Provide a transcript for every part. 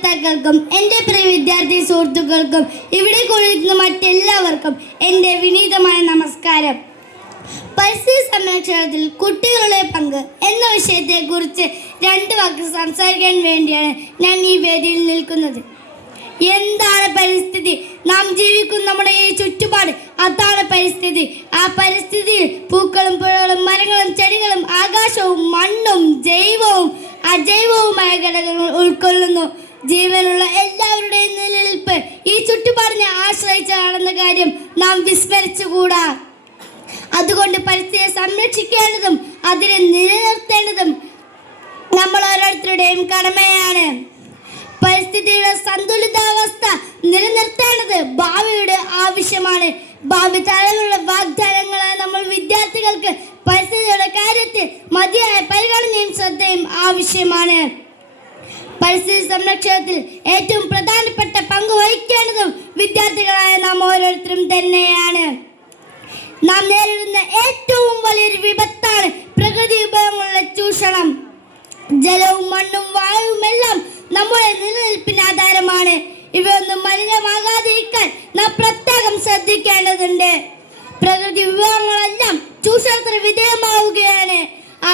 രക്ഷകർത്താക്കൾക്കും എൻ്റെ പ്രിയ വിദ്യാർത്ഥി സുഹൃത്തുക്കൾക്കും ഇവിടെ കുളിക്കുന്ന മറ്റെല്ലാവർക്കും എൻ്റെ വിനീതമായ നമസ്കാരം. പരിസ്ഥിതി സംരക്ഷണത്തിൽ കുട്ടികളുടെ പങ്ക് എന്ന വിഷയത്തെക്കുറിച്ച് 2 വാക്ക് സംസാരിക്കാൻ വേണ്ടിയാണ് ഞാൻ ഈ വേദിയിൽ നിൽക്കുന്നത്. എന്താണ് പരിസ്ഥിതി? നാം ജീവിക്കുന്ന നമ്മുടെ ഈ ചുറ്റുപാട്, അതാണ് പരിസ്ഥിതി. ആ പരിസ്ഥിതിയിൽ പൂക്കളും പുഴകളും മരങ്ങളും ചെടികളും ആകാശവും മണ്ണും ജൈവവും അജൈവവുമായ ഘടകങ്ങൾ ഉൾക്കൊള്ളുന്നു. ജീവനുള്ള എല്ലാവരുടെയും നിലനിൽപ്പ് ഈ ചുറ്റുപാടിനെ ആശ്രയിച്ചാണെന്ന കാര്യം നാം വിസ്മരിച്ചുകൂടാ. അതുകൊണ്ട് പരിസ്ഥിതിയെ സംരക്ഷിക്കേണ്ടതും അതിനെ നിലനിർത്തേണ്ടതും നമ്മൾ ഓരോരുത്തരുടെയും കടമയാണ്. പരിസ്ഥിതിയുടെ സന്തുലിതാവസ്ഥ നിലനിർത്തേണ്ടത് ഭാവിയുടെ ആവശ്യമാണ്. ഭാവി തലമുറയുടെ വാഗ്ദാനങ്ങളായ നമ്മൾ വിദ്യാർത്ഥികൾക്ക് പരിസ്ഥിതിയുടെ കാര്യത്തിൽ മതിയായ പരിഗണനയും ശ്രദ്ധയും ആവശ്യമാണ്. പരിസ്ഥിതി സംരക്ഷണത്തിൽ ഏറ്റവും പ്രധാനപ്പെട്ട പങ്ക് വഹിക്കേണ്ടതും വിദ്യാർത്ഥികളായ നാം ഓരോരുത്തരും തന്നെയാണ്. നാം നേരിടുന്ന ഏറ്റവും വലിയൊരു വിപത്താണ് പ്രകൃതി വിഭവങ്ങളുടെ ചൂഷണം. ജലവും മണ്ണും വായുവും എല്ലാം നമ്മുടെ നിലനിൽപ്പിന് ആധാരമാണ്. ഇവയൊന്നും മലിനമാകാതിരിക്കാൻ നാം പ്രത്യേകം ശ്രദ്ധിക്കേണ്ടതുണ്ട്. പ്രകൃതി വിഭവങ്ങളെല്ലാം ചൂഷണത്തിന് വിധേയമാവുകയാണ്.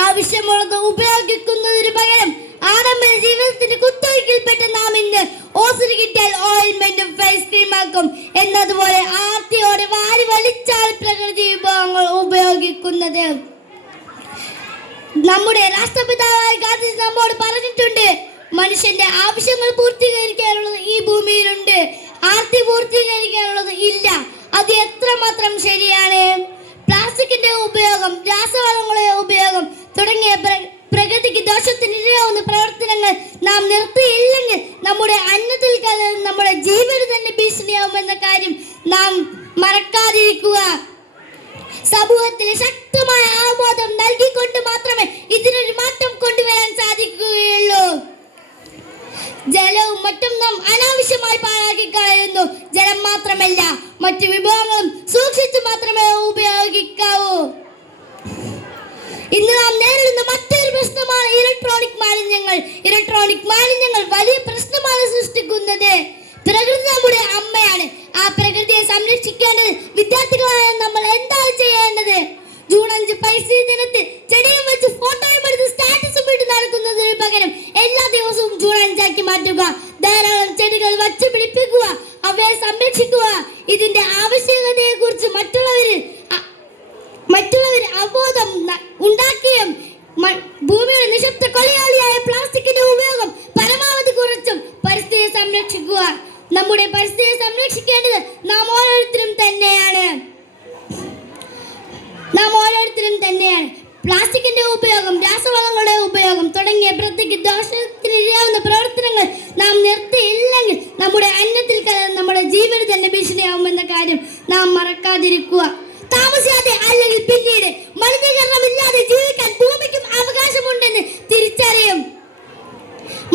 ആവശ്യമുള്ളത് ഉപയോഗിക്കുന്നതിന് പകരം ആഡംബര ജീവിതത്തിന്റെ കുത്തൊഴുക്കിൽപ്പെട്ട നാം ഇന്ന് ഓസിന് കിട്ടിയാൽ ഓയിൽമെന്റും ഫേസ് ക്രീമാക്കും എന്നതുപോലെ ആർത്തിയോടെ വാരി വലിച്ചാൽ പ്രകൃതി വിഭവങ്ങൾ ഉപയോഗിക്കുന്നത്. നമ്മുടെ രാഷ്ട്രപിതാവായ ഗാന്ധി നമ്മോട് പറഞ്ഞിട്ടുണ്ട്, മനുഷ്യന്റെ ആവശ്യങ്ങൾ പൂർത്തീകരിക്കാനുള്ളത് ഈ ഭൂമിയിലുണ്ട്, ആർത്തി പൂർത്തീകരിക്കാനുള്ളത് ഇല്ല. അത് എത്രമാത്രം ശരിയാണ്. പ്ലാസ്റ്റിക്കിന്റെ ഉപയോഗം, രാസവളങ്ങളുടെ ഉപയോഗം തുടങ്ങിയ പ്രകൃതിക്ക് ദോഷത്തിനിരയാവുന്ന പ്രവർത്തനങ്ങൾ നാം നിർത്തിയില്ലെങ്കിൽ നമ്മുടെ അന്നത്തിൽ കലർന്ന് നമ്മുടെ ജീവന് തന്നെ ഭീഷണിയാവുമെന്ന കാര്യം നാം മറക്കാതിരിക്കുക. സമൂഹത്തിലെ ശക്തമായ അവബോധം നൽകിക്കൊണ്ട് മാത്രമേ ഇതിനൊരു മാറ്റം കൊണ്ടുവരാൻ സാധിക്കുകയുള്ളൂ. ജലവും മറ്റും നാം അനാവശ്യമായി പാഴാക്കി കളയുന്നു. ജലം മാത്രമല്ല, മറ്റു വിഭവങ്ങളും സൂക്ഷിച്ചു മാത്രമേ ഉപയോഗിക്കാവൂ. ഇന്ന് നാം നേരിടുന്ന മറ്റൊരു പ്രശ്നമാണ് ഇലക്ട്രോണിക് മാലിന്യങ്ങൾ. ഇലക്ട്രോണിക് മാലിന്യങ്ങൾ വലിയ പ്രശ്നമാണ് സൃഷ്ടിക്കുന്നത്. പ്രകൃതി നമ്മുടെ അമ്മയാണ്. ആ പ്രകൃതിയെ സംരക്ഷിക്കേണ്ടത് വിദ്യാർത്ഥികളായ നമ്മൾ എന്താണ് ചെയ്യേണ്ടത്? ജൂൺ 5 പരിസ്ഥിതി ദിനത്തിൽ ചെടിയും വെച്ച് ഫോട്ടോയും എടുത്ത് സ്റ്റാറ്റസും ഇട്ട് നടക്കുന്നതിന് പകരം എല്ലാ ദിവസവും ജൂൺ 5 ആക്കി മാറ്റുക. ധാരാളം ചെടികൾ വച്ച് പിടിപ്പിക്കുക, അവയെ സംരക്ഷിക്കുക. ഇതിന്റെ ആവശ്യകതയെ കുറിച്ച് മറ്റുള്ളവർ അവബോധം ഉണ്ടാക്കിയും ഭൂമിയുടെ നിശബ്ദ കൊലയാളിയായ പ്ലാസ്റ്റിക്കിന്റെ ഉപയോഗം പരമാവധി കുറച്ചും പരിസ്ഥിതിയെ സംരക്ഷിക്കുക. നമ്മുടെ പരിസ്ഥിതിയെ സംരക്ഷിക്കേണ്ടത് നാം ഓരോരുത്തരും തന്നെയാണ്. പ്ലാസ്റ്റിക്കിന്റെ ഉപയോഗം, രാസവളങ്ങളുടെ ഉപയോഗം തുടങ്ങിയ പ്രകൃതിക്ക് ദോഷത്തിനിരയാവുന്ന പ്രവർത്തനങ്ങൾ നാം നിർത്തിയില്ലെങ്കിൽ നമ്മുടെ അന്നത്തിൽ കലർന്ന് നമ്മുടെ ജീവന് തന്നെ ഭീഷണിയാവുമെന്ന കാര്യം നാം മറക്കാതിരിക്കുക. താമസിയാതെ അല്ലെങ്കിൽ പിന്നീട് മലിനീകരണമില്ലാതെ ജീവിക്കാൻ ഭൂമിക്കും അവകാശമുണ്ടെന്ന് തിരിച്ചറിയും.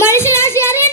മനുഷ്യരാശി അറിയണം